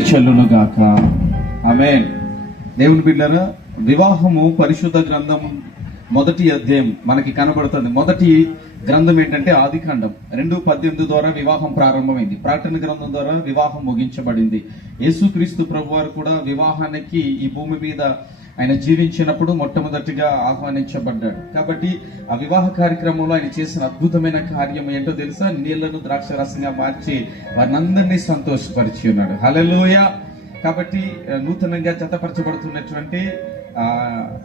చెల్లును గాక ఆమె దేవుని బిడ్డరా వివాహము పరిశుద్ధ గ్రంథం మొదటి అధ్యాయం మనకి కనబడుతుంది. మొదటి గ్రంథం ఏంటంటే ఆది రెండు పద్దెనిమిది ద్వారా వివాహం ప్రారంభమైంది. ప్రకటన గ్రంథం ద్వారా వివాహం ముగించబడింది. యేసుక్రీస్తు ప్రభు వారు కూడా వివాహానికి ఈ భూమి మీద ఆయన జీవించినప్పుడు మొట్టమొదటిగా ఆహ్వానించబడ్డాడు. కాబట్టి ఆ వివాహ కార్యక్రమంలో ఆయన చేసిన అద్భుతమైన కార్యం ఏంటో తెలుసా? నీళ్ళను ద్రాక్ష రసంగా మార్చి వారినందరినీ సంతోషపరిచి ఉన్నాడు హలలోయ కాబట్టి నూతనంగా జతపరచబడుతున్నటువంటి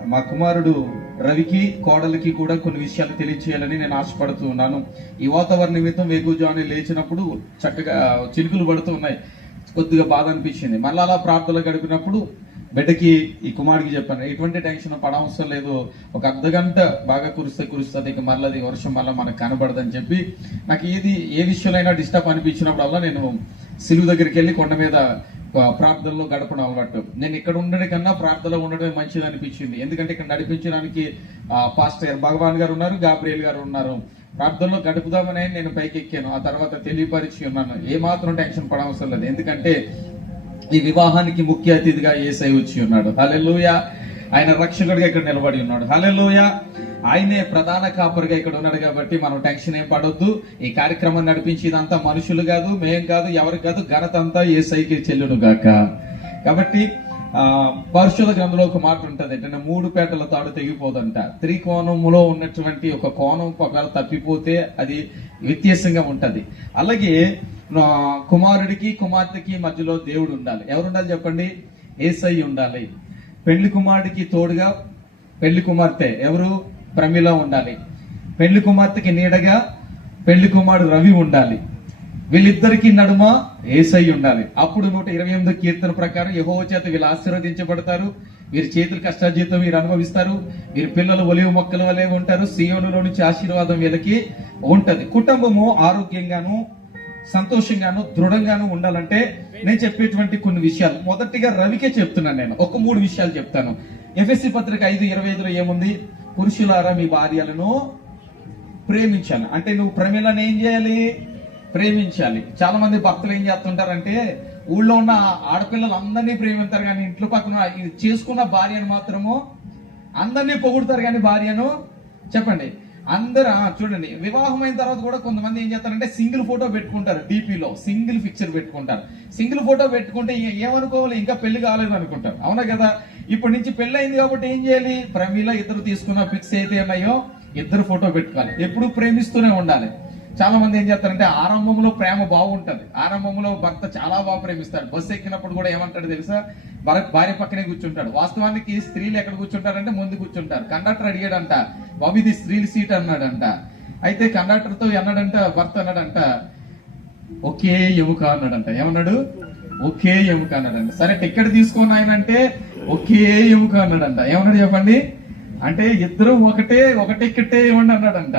మా కుమారుడు రవికి కోడలికి కూడా కొన్ని విషయాలు తెలియచేయాలని నేను ఆశపడుతూ ఉన్నాను. ఈ వాతావరణ నిమిత్తం వేగుజాని లేచినప్పుడు చక్కగా చినుకులు పడుతూ ఉన్నాయి. కొద్దిగా బాధ అనిపించింది. మళ్ళీ అలా ప్రార్థనలు గడిపినప్పుడు బిడ్డకి ఈ కుమారుడికి చెప్పాను ఎటువంటి టెన్షన్ పడవసరం లేదు. ఒక అర్ధ గంట బాగా కురిస్తే కురుస్తుంది ఇక మళ్ళీ వర్షం మళ్ళీ మనకు కనబడదని చెప్పి నాకు ఏది ఏ విషయంలో డిస్టర్బ్ అనిపించినప్పుడల్లా నేను సిలువు దగ్గరికి వెళ్ళి కొండ మీద ప్రార్థనలో గడపడం అలవాటు. నేను ఇక్కడ ఉండడం కన్నా ప్రార్థనలో ఉండడమే మంచిది అనిపించింది. ఎందుకంటే ఇక్కడ నడిపించడానికి పాస్టర్ భగవాన్ గారు ఉన్నారు గాబ్రియల్ గారు ఉన్నారు. ప్రార్థనలో గడుపుదామని నేను పైకి ఎక్కాను ఆ తర్వాత తెలియపరిచి ఉన్నాను. ఏ మాత్రం టెన్షన్ పడవసరం లేదు. ఎందుకంటే ఈ వివాహానికి ముఖ్య అతిథిగా ఏసై వచ్చి ఉన్నాడు. హలెలుయ ఆయన రక్షకుడిగా ఇక్కడ నిలబడి ఉన్నాడు. హలెలుయ ఆయనే ప్రధాన కాపరిగా ఇక్కడ ఉన్నాడు కాబట్టి మనం టెన్షన్ ఏం పడొద్దు. ఈ కార్యక్రమం నడిపించి ఇదంతా మనుషులు కాదు మేం కాదు ఎవరు కాదు ఘనత అంతా ఏసైకి చెల్లును గాక. కాబట్టి ఆ పరిశుధ గ్రంథంలో ఒక మాట ఉంటుంది. ఏంటంటే మూడు పేటల తాడు తెగిపోదంట. త్రికోణములో ఉన్నటువంటి ఒక కోణం ఒకవేళ తప్పిపోతే అది వ్యత్యాసంగా ఉంటది. అలాగే కుమారుడికి కుమార్తెకి మధ్యలో దేవుడు ఉండాలి. ఎవరు ఉండాలి చెప్పండి? ఏసై ఉండాలి. పెళ్ళి కుమారుడికి తోడుగా పెళ్ళి కుమార్తె ఎవరు? ప్రమిళ ఉండాలి. పెళ్ళి కుమార్తెకి నీడగా పెళ్ళి కుమారుడు రవి ఉండాలి. వీళ్ళిద్దరికి నడుమ ఏసై ఉండాలి. అప్పుడు నూట ఇరవై ఎనిమిది కీర్తన ప్రకారం యహో చేత వీళ్ళు ఆశీర్వదించబడతారు. వీరి చేతులు కష్టాజీతం వీరు అనుభవిస్తారు. వీరి పిల్లలు ఒలివ మొక్కల వలె ఉంటారు. సీయోనులో నుంచి ఆశీర్వాదం వీళ్ళకి ఉంటది. కుటుంబము ఆరోగ్యంగాను సంతోషంగాను దృఢంగాను ఉండాలంటే నేను చెప్పేటువంటి కొన్ని విషయాలు. మొదటిగా రవికే చెప్తున్నాను నేను. ఒక మూడు విషయాలు చెప్తాను. ఎఫ్ఎస్సి పత్రిక ఐదు ఇరవై ఐదులో ఏముంది? పురుషులారా మీ భార్యలను ప్రేమించాను అంటే నువ్వు ప్రమిలను ఏం చేయాలి? ప్రేమించాలి. చాలా మంది భక్తులు ఏం చేస్తుంటారంటే ఊళ్ళో ఉన్న ఆడపిల్లలు అందరినీ ప్రేమిస్తారు కానీ ఇంట్లో పక్కన చేసుకున్న భార్యను మాత్రము అందరినీ పొగుడతారు కానీ భార్యను చెప్పండి. అందరు చూడండి వివాహం అయిన తర్వాత కూడా కొంతమంది ఏం చేస్తారంటే సింగిల్ ఫోటో పెట్టుకుంటారు డీపీలో సింగిల్ పిక్చర్ పెట్టుకుంటారు. సింగిల్ ఫోటో పెట్టుకుంటే ఏమనుకోవాలి? ఇంకా పెళ్ళి కాలేదు అనుకుంటారు. అవునా కదా? ఇప్పటి నుంచి పెళ్ళి అయింది కాబట్టి ఏం చేయాలి? ప్రమీల ఇద్దరు తీసుకున్న పిక్స్ అయితే ఉన్నాయో ఇద్దరు ఫోటో పెట్టుకోవాలి. ఎప్పుడు ప్రేమిస్తూనే ఉండాలి. చాలా మంది ఏం చేస్తారంటే ఆరంభంలో ప్రేమ బాగుంటుంది. ఆరంభంలో భర్త చాలా బాగా ప్రేమిస్తాడు. బస్సు ఎక్కినప్పుడు కూడా ఏమంటాడు తెలుసా? భార్య పక్కనే కూర్చుంటాడు. వాస్తవానికి స్త్రీలు ఎక్కడ కూర్చుంటారంటే ముందు కూర్చుంటారు. కండక్టర్ అడిగాడంట బాబు ఇది స్త్రీల సీట్ అన్నాడంట. అయితే కండక్టర్తో అన్నాడంట భర్త అన్నాడంట ఒకే ఎముక అన్నాడంట. ఏమన్నాడు? ఒకే ఎముక అన్నాడంట. సరే టికెట్ తీసుకొని ఆయన అంటే ఒకే ఎముక అన్నాడంట. ఏమన్నాడు చెప్పండి? అంటే ఇద్దరు ఒకటే ఒకటెక్కటే టికెటే ఇవ్వండి అన్నాడంట.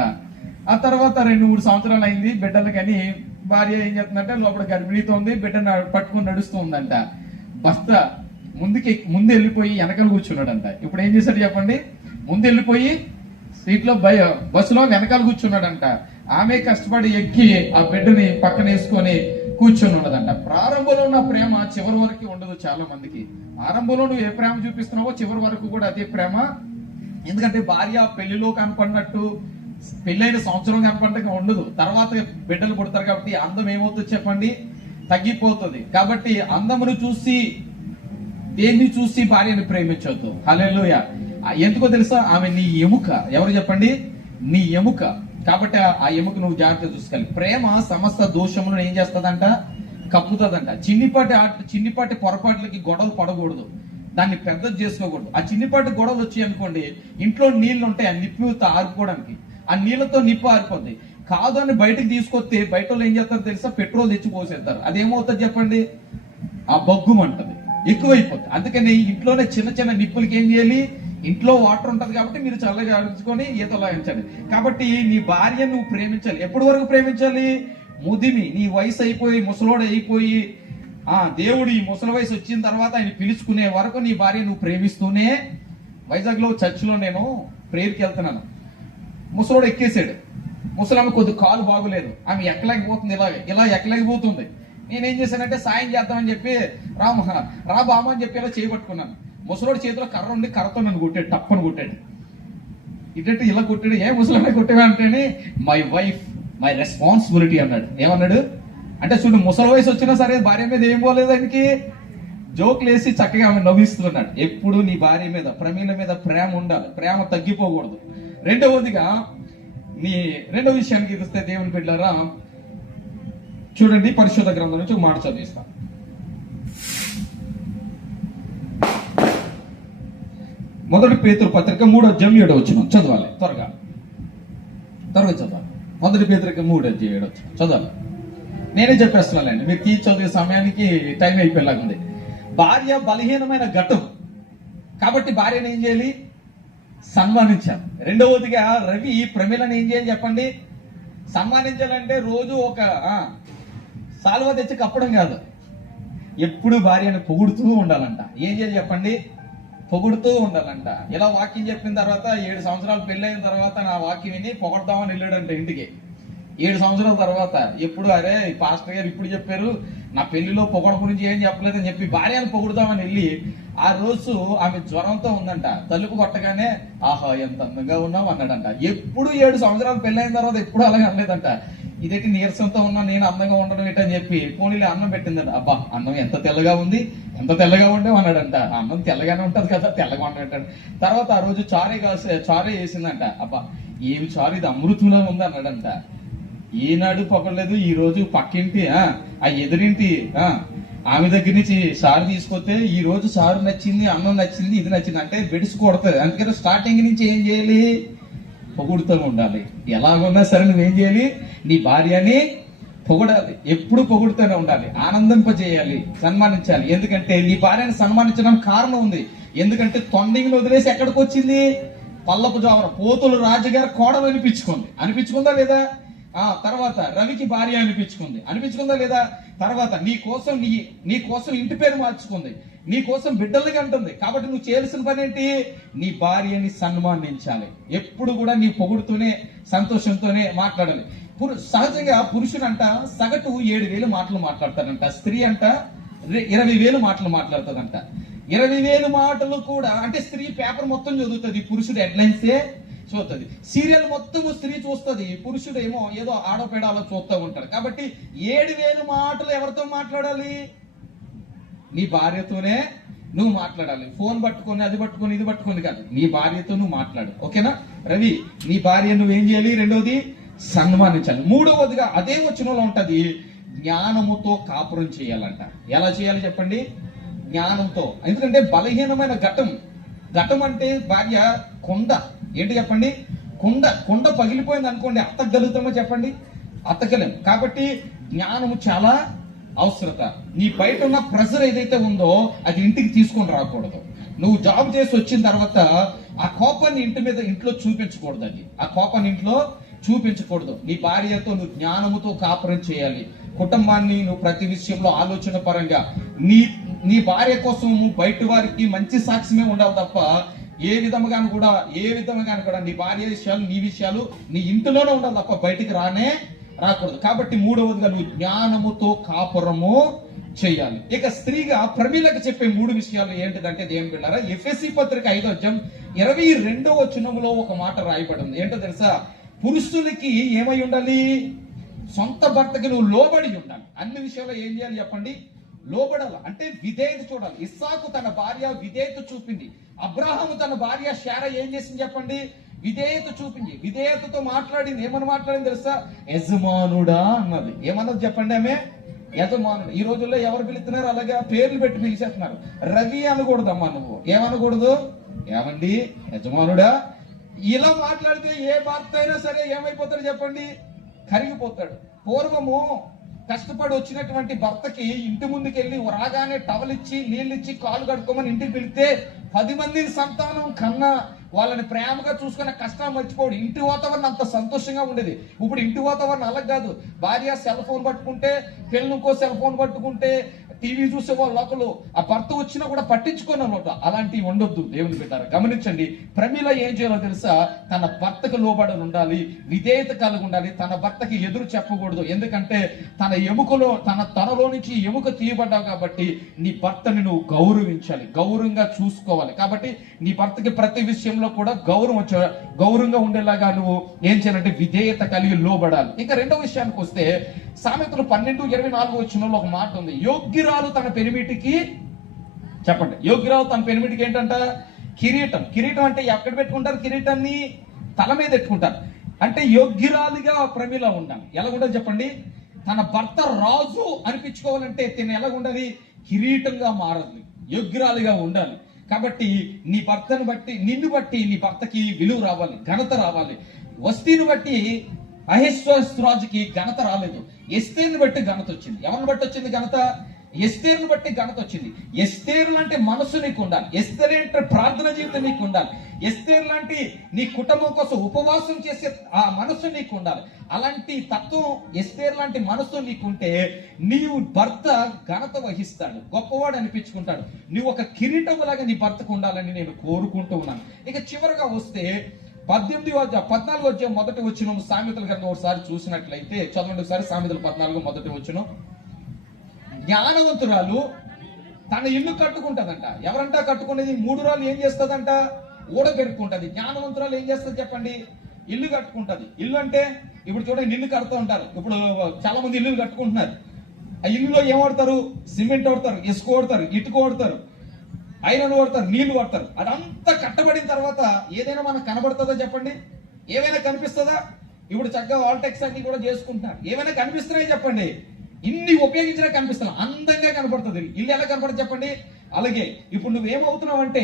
ఆ తర్వాత రెండు మూడు సంవత్సరాలు అయింది బిడ్డలు కానీ భార్య ఏం చేస్తుందంటే లోపల గర్భిణీతో ఉంది బిడ్డ న- పట్టుకొని నడుస్తూ ఉందంట భర్త ముందుకి ముందు వెళ్ళిపోయి వెనకాల కూర్చున్నాడంట. ఇప్పుడు ఏం చేశాడు చెప్పండి? ముందు వెళ్ళిపోయి సీట్లో భయ బస్సులో వెనకాల కూర్చున్నాడంట. ఆమె కష్టపడి ఎక్కి ఆ బిడ్డని పక్కన వేసుకొని కూర్చొని ఉన్నదంట. ప్రారంభంలో ఉన్న ప్రేమ చివరి వరకు ఉండదు చాలా మందికి. ఆరంభంలో నువ్వు ఏ ప్రేమ చూపిస్తున్నావో చివరి వరకు కూడా అదే ప్రేమ. ఎందుకంటే భార్య పెళ్ళిలో కనపడినట్టు పెళ్ళైన సంవత్సరం కనపడక ఉండదు. తర్వాత బిడ్డలు పుడతారు కాబట్టి అందం ఏమవుతుంది చెప్పండి? తగ్గిపోతుంది. కాబట్టి అందమును చూసి దేన్ని చూసి భార్యని ప్రేమించవద్దు హల్లెలూయా. ఎందుకో తెలుసా? ఆమె నీ ఎముక. ఎవరు చెప్పండి? నీ ఎముక. కాబట్టి ఆ- ఎముక నువ్వు జాగ్రత్తగా చూసుకోవాలి. ప్రేమ సమస్త దోషములను ఏం చేస్తుందంట? కప్పుతుందంట. చిన్నిపాటి ఆట చిన్నిపాటి పొరపాట్లకి గొడవలు పడకూడదు. దాన్ని పెద్దది చేసుకోకూడదు. ఆ చిన్నిపాటి గొడవలు వచ్చాయి అనుకోండి ఇంట్లో నీళ్ళు ఉంటాయి ఆ నిప్పు ఆరుకోవడానికి. ఆ నీళ్ళతో నిప్పు ఆరిపోద్ది. కాదు అని బయటకు తీసుకొస్తే బయట వాళ్ళు ఏం చేస్తారు తెలుసా? పెట్రోల్ తెచ్చి పోసేస్తారు. అదేమవుతుంది చెప్పండి? ఆ బొగ్గుమంటది ఎక్కువైపోతుంది అందుకని ఇంట్లోనే చిన్న చిన్న నిప్పులకి ఏం చేయాలి? ఇంట్లో వాటర్ ఉంటది కాబట్టి మీరు చల్లగా అడించుకొని ఈత లాగించండి. కాబట్టి నీ భార్య నువ్వు ప్రేమించాలి. ఎప్పటి వరకు ప్రేమించాలి? ముదిమి నీ వయసు అయిపోయి ముసలోడు అయిపోయి ఆ దేవుడు ఈ ముసలి వయసు వచ్చిన తర్వాత ఆయన పిలుచుకునే వరకు నీ భార్య నువ్వు ప్రేమిస్తూనే వైజాగ్లో చర్చిలో నేను ప్రేయర్కి వెళ్తున్నాను. ముసలోడు ఎక్కేసాడు. ముసలమ్మ కొద్ది కాలు బాగులేదు. ఆమె ఎక్కలేకపోతుంది ఇలాగే. ఇలా ఎక్కలేకపోతుంది. నేనేం చేశానంటే సాయం చేద్దామని చెప్పి రామ రా బామ్మ అని చెప్పి ఇలా చేయబట్టుకున్నాను ముసలోడు చేతిలో కర్ర ఉండి కర్రతో నన్ను కొట్టాడు టప్పని కొట్టాడు. ఇటట్టు ఇలా కొట్టాడు? ఏ ముసలమ్మ కొట్టేవా అంటేనే మై వైఫ్ మై రెస్పాన్సిబిలిటీ అన్నాడు. ఏమన్నాడు? అంటే చూడు ముసలి వయసు వచ్చినా సరే భార్య మీద ఏం పోలేదు ఆయనకి? జోకులు వేసి చక్కగా ఆమె నవ్విస్తున్నాడు. ఎప్పుడు నీ భార్య మీద ప్రమీల మీద ప్రేమ ఉండాలి. ప్రేమ తగ్గిపోకూడదు. రెండవదిగా నీ రెండవ విషయానికి వస్తే దేవుని బిడ్డారా చూడండి పరిశుద్ధ గ్రంథం నుంచి మాట చదివిస్తాను మొదటి పేతురు పత్రిక మూడో అధ్యాయం ఏడో వచ్చిన చదవాలి త్వరగా. త్వరగా చదవాలి. మొదటి పేతురిక మూడో అధ్యాయం ఏడో వచ్చిన చదవాలి. నేనే చెప్పేస్తున్నానండి మీరు తీసి చదివే సమయానికి టైం అయిపోయేలాగుంది. భార్య బలహీనమైన ఘటం కాబట్టి భార్యను ఏం చేయాలి? సన్మానించాను రెండవదిగా రవి ప్రమిలను ఏం చేయాలి చెప్పండి? సన్మానించాలంటే రోజు ఒక ఆ, సాల్వ తెచ్చి కప్పడం కాదు. ఎప్పుడు భార్యను పొగుడుతూ ఉండాలంట. ఏం చేయాలి చెప్పండి? పొగుడుతూ ఉండాలంట. ఇలా వాక్యం చెప్పిన తర్వాత ఏడు సంవత్సరాలు పెళ్ళైన తర్వాత నా వాక్యం విని పొగడదామని వెళ్ళాడంట ఇంటికి. ఏడు సంవత్సరాల తర్వాత ఎప్పుడు అరే పాస్టర్ గారు ఇప్పుడు చెప్పారు నా పెళ్ళిలో పొగడ గురించి ఏం చెప్పలేదని చెప్పి భార్యను పొగుడుదామని వెళ్ళి ఆ రోజు ఆమె జ్వరంతో ఉందంట. తలుపు కొట్టగానే ఆహా ఎంత అందంగా ఉన్నావు అన్నాడంట. ఎప్పుడు ఏడు సంవత్సరాలు పెళ్ళైన తర్వాత ఎప్పుడు అలాగే అనలేదంట. ఇదేంటి నీరసంతో ఉన్నా నేను అందంగా ఉండడం ఏంటని చెప్పి పోనీలే అన్నం పెట్టిందంట. అబ్బా అన్నం ఎంత తెల్లగా ఉంది ఎంత తెల్లగా ఉండే అన్నాడంట. అన్నం తెల్లగానే ఉంటది కదా తెల్లగా ఉండేటంట తర్వాత ఆ రోజు చారే కాసే చారే వేసిందంట. అబ్బా ఏమి చారు ఇది అమృతంలో ఉంది అన్నాడంట. ఈనాడు పొగడలేదు ఈ రోజు పక్కింటి ఆ ఎదురింటి ఆ ఆమె దగ్గర నుంచి సారు తీసుకొస్తే ఈ రోజు సారు నచ్చింది అన్నం నచ్చింది ఇది నచ్చింది అంటే బెడిసి కొడుతుంది. అందుకని స్టార్టింగ్ నుంచి ఏం చేయాలి? పొగుడుతూ ఉండాలి. ఎలాగున్నా సరే నువ్వేం చేయాలి? నీ భార్యని పొగడాలి. ఎప్పుడు పొగుడుతూనే ఉండాలి. ఆనందింపజేయాలి. సన్మానించాలి. ఎందుకంటే నీ భార్యను సన్మానించడానికి కారణం ఉంది. ఎందుకంటే తొండింగ్ని వదిలేసి ఎక్కడికి వచ్చింది పల్లపు జావర. పోతులు రాజుగారు కోడలు అనిపించుకుంది. అనిపించుకుందా లేదా? ఆ తర్వాత రవికి భార్య అనిపించుకుంది. అనిపించుకుందా లేదా? తర్వాత నీ కోసం నీ నీ కోసం ఇంటి పేరు మార్చుకుంది. నీ కోసం బిడ్డలు అంటుంది కాబట్టి నువ్వు చేయాల్సిన పని ఏంటి? నీ భార్యని సన్మానించాలి. ఎప్పుడు కూడా నీ పొగుడుతూనే సంతోషంతోనే మాట్లాడాలి. పురు సహజంగా పురుషుడు అంట సగటు ఏడు వేలు మాటలు మాట్లాడతాడంట. స్త్రీ అంట ఇరవై వేలు మాటలు మాట్లాడుతుందంట ఇరవై వేలు మాటలు కూడా అంటే స్త్రీ పేపర్ మొత్తం చదువుతుంది. పురుషుడు హెడ్లైన్సే చూస్తుంది. సీరియల్ మొత్తం స్త్రీ చూస్తుంది పురుషుడేమో ఏదో ఆడపేడాలో చూస్తూ ఉంటాడు. కాబట్టి ఏడు వేలు మాటలు ఎవరితో మాట్లాడాలి? నీ భార్యతోనే నువ్వు మాట్లాడాలి. ఫోన్ పట్టుకొని అది పట్టుకొని ఇది పట్టుకొని కాదు. నీ భార్యతో నువ్వు మాట్లాడు. ఓకేనా? రవి నీ భార్య నువ్వేం చేయాలి? రెండోది సన్మానించాలి మూడవదిగా అదే వచనంలో ఉంటది జ్ఞానముతో కాపురం చేయాలంట. ఎలా చేయాలి చెప్పండి? జ్ఞానంతో. ఎందుకంటే బలహీనమైన ఘటం. ఘటం అంటే భార్య కొండ. ఏంటి చెప్పండి? కుండ కుండ పగిలిపోయింది అనుకోండి అత్తగలుగుతామో చెప్పండి? అత్తగలేం. కాబట్టి జ్ఞానము చాలా అవసరత. నీ బయట ఉన్న ప్రెషర్ ఏదైతే ఉందో అది ఇంటికి తీసుకొని రాకూడదు. నువ్వు జాబ్ చేసి వచ్చిన తర్వాత ఆ కోపాన్ని ఇంటి మీద ఇంట్లో చూపించకూడదు అది. ఆ కోపాన్ని ఇంట్లో చూపించకూడదు. నీ భార్యతో నువ్వు జ్ఞానముతో కాపురం చేయాలి. కుటుంబాన్ని నువ్వు ప్రతి విషయంలో ఆలోచన పరంగా నీ నీ భార్య కోసం నువ్వు బయట వారికి మంచి సాక్ష్యమే ఉండాలి తప్ప ఏ విధముగాను కూడా ఏ విధముగాను కూడా నీ భార్య విషయాలు నీ విషయాలు నీ ఇంటిలోనే ఉండాలి తప్ప బయటికి రానే రాకూడదు. కాబట్టి మూడవదిగా నువ్వు జ్ఞానముతో కాపురము చేయాలి. ఇక స్త్రీగా ప్రమీలకు చెప్పే మూడు విషయాలు ఏంటిదంటే ఏం పిల్లరా ఎఫ్ఎస్సి పత్రిక ఐదో అధ్యాయం ఇరవై రెండవ వచనంలో ఒక మాట రాయబడింది. ఏంటో తెలుసా? పురుషులకి ఏమై ఉండాలి? సొంత భర్తకి నువ్వు లోబడి ఉండాలి. అన్ని విషయాల్లో ఏం చేయాలి చెప్పండి? లోబడాల అంటే విధేయత చూడాలి. ఇస్సాకు తన భార్య విధేయత చూపింది. అబ్రాహాము తన భార్య శార ఏం చేసింది చెప్పండి? విధేయత చూపింది. విధేయతతో మాట్లాడింది. ఏమని మాట్లాడింది తెలుసా? యజమానుడా అన్నది. ఏమన్నది చెప్పండి ఆమె? యజమానుడు. ఈ రోజుల్లో ఎవరు పిలుస్తున్నారు? అలాగే పేర్లు పెట్టి పిలిచేస్తున్నారు. రవి అనకూడదమ్మా నువ్వు. ఏమనకూడదు? ఏమండి? యజమానుడా? ఇలా మాట్లాడితే ఏ భర్త అయినా సరే ఏమైపోతాడు చెప్పండి? కరిగిపోతాడు. పూర్వము కష్టపడి వచ్చినటువంటి భర్తకి ఇంటి ముందుకు వెళ్ళి రాగానే టవలిచ్చి నీళ్ళిచ్చి నీళ్ళు ఇచ్చి కాలు కడుక్కోమని ఇంటికి పిలిస్తే పది మంది సంతానం కన్నా వాళ్ళని ప్రేమగా చూసుకునే కష్టం మర్చిపోడు. ఇంటి వాతావరణం అంత సంతోషంగా ఉండేది. ఇప్పుడు ఇంటి వాతావరణం అలా కాదు. భార్య సెల్ ఫోన్ పట్టుకుంటే పిల్లలు ఇంకో సెల్ ఫోన్ పట్టుకుంటే టీవీ చూసే వాళ్ళు ఆ భర్త వచ్చినా కూడా పట్టించుకోని అనమాట అలాంటివి ఉండొద్దు. దేవుని పెట్టారు గమనించండి. ప్రమిల ఏం చేయాలో తెలుసా? తన భర్తకు లోబడి ఉండాలి విధేయత కలిగి ఉండాలి తన భర్తకి ఎదురు చెప్పకూడదు. ఎందుకంటే తన ఎముకలో తన తనలో నుంచి ఎముక తీయబడ్డావు కాబట్టి నీ భర్తని నువ్వు గౌరవించాలి గౌరవంగా చూసుకోవాలి. కాబట్టి నీ భర్తకి ప్రతి విషయంలో కూడా గౌరవం వచ్చే గౌరవంగా ఉండేలాగా నువ్వు ఏం చేయాలంటే విధేయత కలిగి లోబడాలి. ఇంకా రెండో విషయానికి వస్తే సామెతలు పన్నెండు ఇరవై నాలుగు వచ్చిన ఒక మాట ఉంది. యోగ్యురాలు తన పెనిమిటికి చెప్పండి. యోగ్యురాలు తన పెనిమిటికి ఏంటంట? కిరీటం. కిరీటం అంటే ఎక్కడ పెట్టుకుంటారు? కిరీటాన్ని తల మీద పెట్టుకుంటారు. అంటే యోగ్యురాలుగా ప్రమిల ఉండాలి. ఎలా చెప్పండి? తన భర్త రాజు అనిపించుకోవాలంటే తిన ఎలా కిరీటంగా మారదు యోగ్యురాలుగా ఉండాలి. కాబట్టి నీ భర్తను బట్టి నిన్ను బట్టి నీ భర్తకి విలువ రావాలి ఘనత రావాలి. వస్తీని బట్టి అహేశ్వరాజుకి ఘనత రాలేదు. ఎస్తేర్ని బట్టి ఘనత వచ్చింది. ఎవరిని బట్టి వచ్చింది ఘనత? ఎస్తేరును బట్టి ఘనత వచ్చింది. ఎస్తేరు లాంటి మనసు నీకు ఉండాలి. ఎస్తేర్ అంటే ప్రార్థన జీవితం నీకు ఉండాలి. ఎస్తేరు లాంటి నీ కుటుంబం కోసం ఉపవాసం చేసే ఆ మనసు నీకు ఉండాలి. అలాంటి తత్వం ఎస్తేరు లాంటి మనసు నీకుంటే నీవు భర్త ఘనత వహిస్తాడు. గొప్పవాడు అనిపించుకుంటాడు. నువ్వు ఒక కిరీటం లాగా నీ భర్తకు ఉండాలని నేను కోరుకుంటూ ఉన్నాను. ఇక చివరగా వస్తే పద్దెనిమిది వచ్చ పద్నాలుగు వచ్చే మొదటి వచ్చిన సామెతల కనుక ఒకసారి చూసినట్లయితే చదవండి ఒకసారి సామెతలు పద్నాలుగు మొదటి వచ్చిన జ్ఞానవంతురాలు తన ఇల్లు కట్టుకుంటదంట. ఎవరంట కట్టుకునేది? మూడు రాళ్ళు ఏం చేస్తుందంట? ఊడబెరుక్కుంటది జ్ఞానవంతురాలు ఏం చేస్తుంది చెప్పండి? ఇల్లు కట్టుకుంటది. ఇల్లు అంటే ఇప్పుడు చూడండి ఇల్లు కడుతూ ఉంటారు. ఇప్పుడు చాలా మంది ఇల్లు కట్టుకుంటున్నారు. ఆ ఇల్లులో ఏం వాడతారు? సిమెంట్ వాడతారు ఇసుక వాడతారు ఇటుక వాడతారు ఐరన్ వాడతారు నీళ్ళు వాడతారు. అదంతా కట్టబడిన తర్వాత ఏదైనా మనకు కనబడుతుందా చెప్పండి? ఏమైనా కనిపిస్తుందా? ఇప్పుడు చక్కగా వాల్టెక్స్ అన్ని కూడా చేసుకుంటున్నారు. ఏమైనా కనిపిస్తున్నాయి చెప్పండి? ఇన్ని ఉపయోగించినా కనిపిస్తున్నాయి. అందంగా కనబడుతుంది ఇల్లు ఎలా కనపడదు చెప్పండి? అలాగే ఇప్పుడు నువ్వేమవుతున్నావు అంటే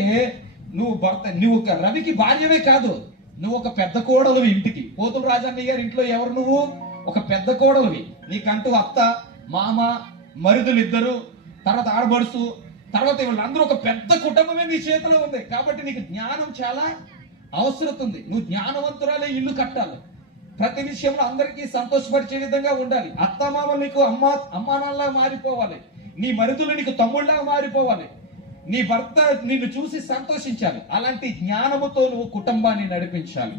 నువ్వు భర్త నువ్వు ఒక రవికి భార్యవే కాదు. నువ్వు ఒక పెద్ద కోడలు ఇంటికి. పోతుల రాజన్నయ్య గారి ఇంట్లో ఎవరు నువ్వు? ఒక పెద్ద కోడలువి. నీకంటూ అత్త మామ మరుదులు ఇద్దరు తర్వాత ఆడబడుసు తర్వాత వీళ్ళందరూ ఒక పెద్ద కుటుంబమే నీ చేతిలో ఉంది. కాబట్టి నీకు జ్ఞానం చాలా అవసరం ఉంది నువ్వు జ్ఞానవంతురాలే ఇల్లు కట్టాలి. ప్రతి విషయంలో అందరికీ సంతోషపరిచే విధంగా ఉండాలి. అత్తమామ నీకు అమ్మ అమ్మానాల్లా మారిపోవాలి. నీ మరుదులు నీకు తమ్ముళ్ళ మారిపోవాలి. నీ భర్త నిన్ను చూసి సంతోషించాలి. అలాంటి జ్ఞానముతో నువ్వు కుటుంబాన్ని నడిపించాలి.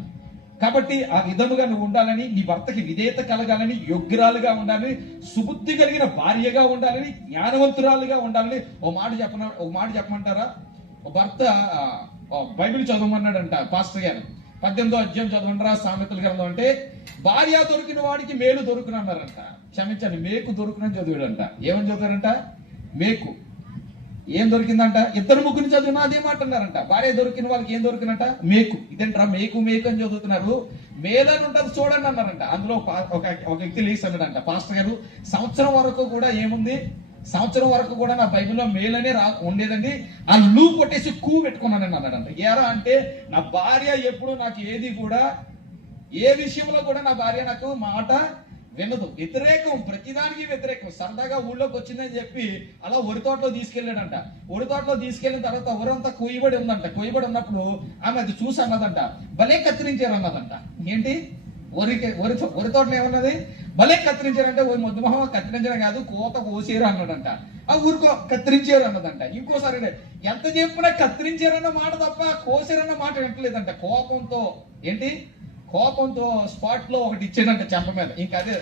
కాబట్టి ఆ విధముగా నువ్వు ఉండాలని నీ భర్తకి విధేయత కలగాలని యోగ్యురాలుగా ఉండాలని సుబుద్ధి కలిగిన భార్యగా ఉండాలని జ్ఞానవంతురాలుగా ఉండాలని ఓ మాట చెప్పన ఓ మాట చెప్పమంటారా? ఓ భర్త బైబిల్ చదవమన్నాడంట పాస్టర్ గారు. పద్దెనిమిదో అధ్యాయం చదవండిరా సామెతల గ్రంథం అంటే భార్య దొరికిన వాడికి మేలు దొరుకును అన్నారంట క్షమించండి మేకు దొరుకునని చదివాడంట. ఏమని చదివారంట మేకు. ఏం దొరికిందంట? ఇద్దరు ముగ్గురు చదివినా అదే మాట అన్నారంట. భార్య దొరికిన వాళ్ళకి ఏం దొరికినట మేకు. ఇదేంట్రా మేకు మేకు అని చదువుతున్నారు? మేలని ఉంటుంది చూడండి అన్నారంట. అందులో ఒక ఒక వ్యక్తి లేసి అన్నాడంట. పాస్టర్ గారు సంవత్సరం వరకు కూడా ఏముంది? సంవత్సరం వరకు కూడా నా బైబిల్లో మేలనే రా ఉండేదండి. ఆ లూ కొట్టేసి కూ పెట్టుకున్నానని అన్నాడంట. ఎరా అంటే నా భార్య ఎప్పుడు నాకు ఏది కూడా ఏ విషయంలో కూడా నా భార్య నాకు మాట వినదు. వ్యతిరేకం ప్రతిదానికి వ్యతిరేకం. సరదాగా ఊళ్ళోకి వచ్చిందని చెప్పి అలా ఒరి తోటలో తీసుకెళ్ళాడంట. ఒరి తోటలో తీసుకెళ్ళిన తర్వాత వరంతా కొయ్యబడి ఉందంట. కొయ్యబడి ఉన్నప్పుడు ఆమె అది చూసి అన్నదంట. భలే కత్తిరించారు అన్నదంట ఏంటి? ఒరి ఒరి ఒరి తోటలో ఏమన్నది? భలే కత్తిరించారంటే ఓ మొద్దుమహం కత్తిరించడం కాదు కోత కోసేరు అన్నాడంట. ఆ ఊరుకో కత్తిరించారు అన్నదంట. ఇంకోసారి ఎంత చెప్పినా కత్తిరించారన్న మాట తప్ప కోసారన్న మాట వింటలేదంట. కోపంతో ఏంటి? కోపంతో స్పాట్లో ఒకటి ఇచ్చాడంట చెంప మీద. ఇంకా అదే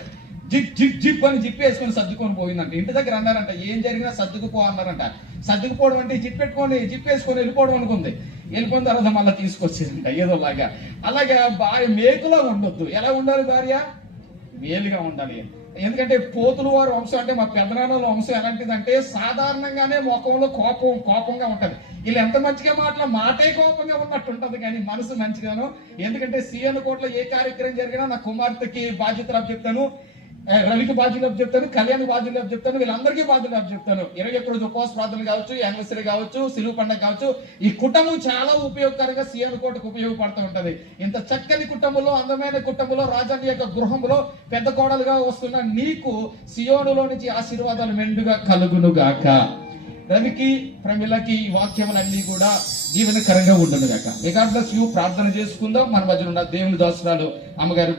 జిప్ జిప్ జిప్ అని జిప్ వేసుకొని సర్దుకొని పోయిందంట. ఇంటి దగ్గర అన్నారంట ఏం జరిగినా సర్దుకుపో అన్నారంట. సర్దుకుపోవడం అంటే జిప్ పెట్టుకొని జిప్ వేసుకొని వెళ్ళిపోవడం అనుకుంది. వెళ్ళిపోయిన తర్వాత మళ్ళీ తీసుకొచ్చేదంట ఏదోలాగా. అలాగే భార్య మేకులా ఉండొద్దు. ఎలా ఉండాలి భార్య? మేలుగా ఉండాలి. ఎందుకంటే పోతులు వారి వంశం అంటే మా పెద్దనాన్నల వంశం ఎలాంటిదంటే సాధారణంగానే ముఖంలో కోపం కోపంగా ఉంటుంది. వీళ్ళు ఎంత మంచిగా మాటల మాటే కోపంగా ఉన్నట్టు ఉంటుంది కానీ మనసు మంచిగాను. ఎందుకంటే సీఎన్ కోట్లో ఏ కార్యక్రమం జరిగినా నా కుమార్తెకి బాధ్యతలు చెప్తాను రవికి బాధ్యతలు చెప్తాను కళ్యాణ్ బాధ్యతలు చెప్తాను వీళ్ళందరికీ బాధ్యతలు చెప్తాను ఇరవై ఒక్క రోజు ఉపవాస ప్రార్థన కావచ్చు యానివర్సరీ కావచ్చు సిలువు పండగ కావచ్చు ఈ కుటుంబం చాలా ఉపయోగకరంగా సీఎం కోటకు ఉపయోగపడుతూ ఉంటది. ఇంత చక్కని కుటుంబంలో అందమైన కుటుంబంలో రాజాని యొక్క గృహంలో పెద్ద కోడలుగా వస్తున్న నీకు సియోనులో నుంచి ఆశీర్వాదాలు మెండుగా కలుగును గాక రవికి ప్రమిలకి ఈ వాక్యములన్నీ కూడా జీవనకరంగా ఉండను గాక యూ? ప్రార్థన చేసుకుందాం. మన మధ్య ఉన్న దేవుని దాసురాలు అమ్మగారు